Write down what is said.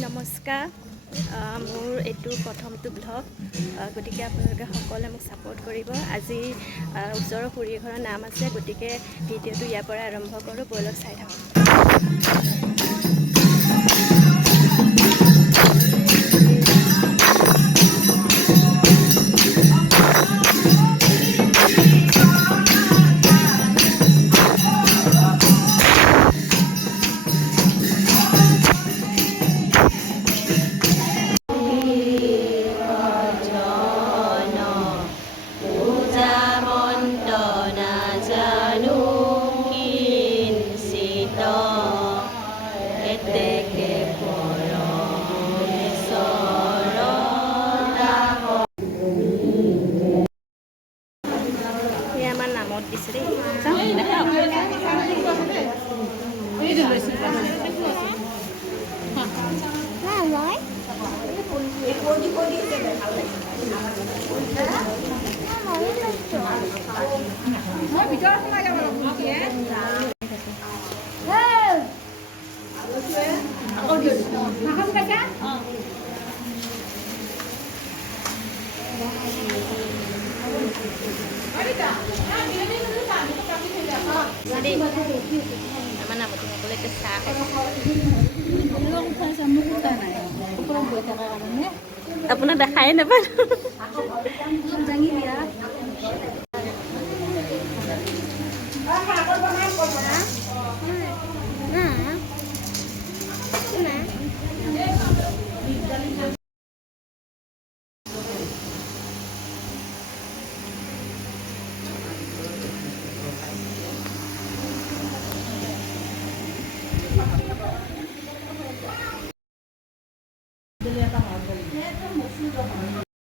নমস্কাৰ, মোৰ এইটো প্ৰথমটো ব্লগ, গতিকে আপোনালোকে সকলোৱে মোক ছাপোৰ্ট কৰিব। আজি ওচৰৰ খুৰী ঘৰৰ নাম আছে, গতিকে ভিডিঅ'টো ইয়াৰ পৰা আৰম্ভ কৰোঁ, ব'লক চাই থাকক। আমাৰ নামত দিছে দেই। আমাৰ নামতি সকলে এতিয়া চাহ আপোনাক দেখাই নাপায়।